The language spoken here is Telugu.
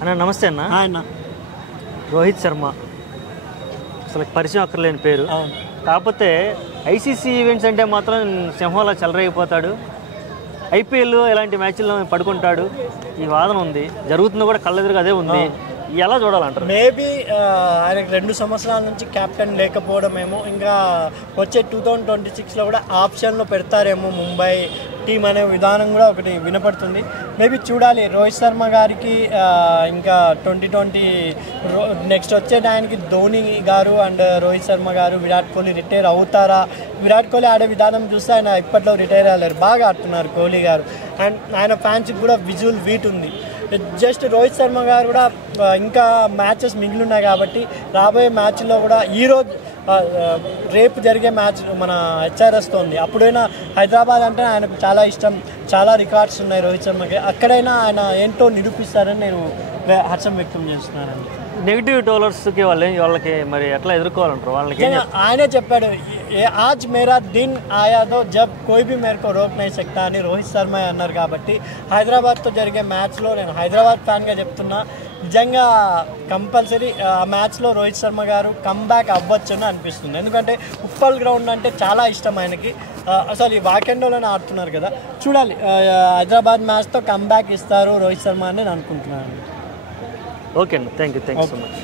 అన్న నమస్తే అన్న. అన్న రోహిత్ శర్మ అసలు పరిచయం అక్కర్లేని పేరు. కాకపోతే ఐసీసీ ఈవెంట్స్ అంటే మాత్రం సింహంలా చెలరైపోతాడు. ఐపీఎల్ ఇలాంటి మ్యాచ్ల్లో పడుకుంటాడు. ఈ వాదన ఉంది, జరుగుతుందో కూడా కళ్ళెదురుగా అదే ఉంది. ఎలా చూడాలంటారు? మేబీ ఆయనకు 2 సంవత్సరాల నుంచి కెప్టెన్ లేకపోవడమేమో, ఇంకా వచ్చే 2026లో కూడా ఆప్షన్లో పెడతారేమో ముంబై టీం అనే విధానం కూడా ఒకటి వినపడుతుంది. మేబీ చూడాలి. రోహిత్ శర్మ గారికి ఇంకా 2020 నెక్స్ట్ వచ్చే టైంకి ధోని గారు అండ్ రోహిత్ శర్మ గారు, విరాట్ కోహ్లీ రిటైర్ అవుతారా? విరాట్ కోహ్లీ ఆడే విధానం చూస్తే ఆయన ఇప్పట్లో రిటైర్ అవ్వలేరు, బాగా ఆడుతున్నారు కోహ్లీ గారు. అండ్ ఆయన ఫ్యాన్స్కి కూడా విజువల్ వీట్ ఉంది. జస్ట్ రోహిత్ శర్మ గారు కూడా ఇంకా మ్యాచెస్ మిగిలి ఉన్నాయి కాబట్టి రాబోయే మ్యాచ్లో కూడా ఈరోజు రేపు జరిగే మ్యాచ్ మన హెచ్ఆర్ఎస్తో ఉంది. అప్పుడైనా హైదరాబాద్ అంటే ఆయనకు చాలా ఇష్టం, చాలా రికార్డ్స్ ఉన్నాయి రోహిత్ శర్మకి. అక్కడైనా ఆయన ఏంటో నిరూపిస్తారని నేను హర్షం వ్యక్తం చేస్తున్నాను. నెగిటివ్ ట్రోలర్స్కి వాళ్ళకి మరి ఎట్లా ఎదుర్కోవాలంటారు? వాళ్ళకి ఆయనే చెప్పాడు, ఆజ్ మేరా దిన్ ఆయాదో జబ్ కోయి భీ మేరకు రోక్ నహీ సక్తా అని రోహిత్ శర్మ అన్నారు. కాబట్టి హైదరాబాద్తో జరిగే మ్యాచ్లో నేను హైదరాబాద్ ఫ్యాన్గా చెప్తున్నా, నిజంగా కంపల్సరీ ఆ మ్యాచ్లో రోహిత్ శర్మ గారు కంబ్యాక్ అవ్వచ్చని అనిపిస్తుంది. ఎందుకంటే ఉప్పల్ గ్రౌండ్ అంటే చాలా ఇష్టం ఆయనకి. అసలు ఈ వాకెండోలోనే ఆడుతున్నారు కదా, చూడాలి. హైదరాబాద్ మ్యాచ్తో కంబ్యాక్ ఇస్తారు రోహిత్ శర్మ అని నేను అనుకుంటున్నాను. ఓకే అండి, థ్యాంక్ యూ సో మచ్.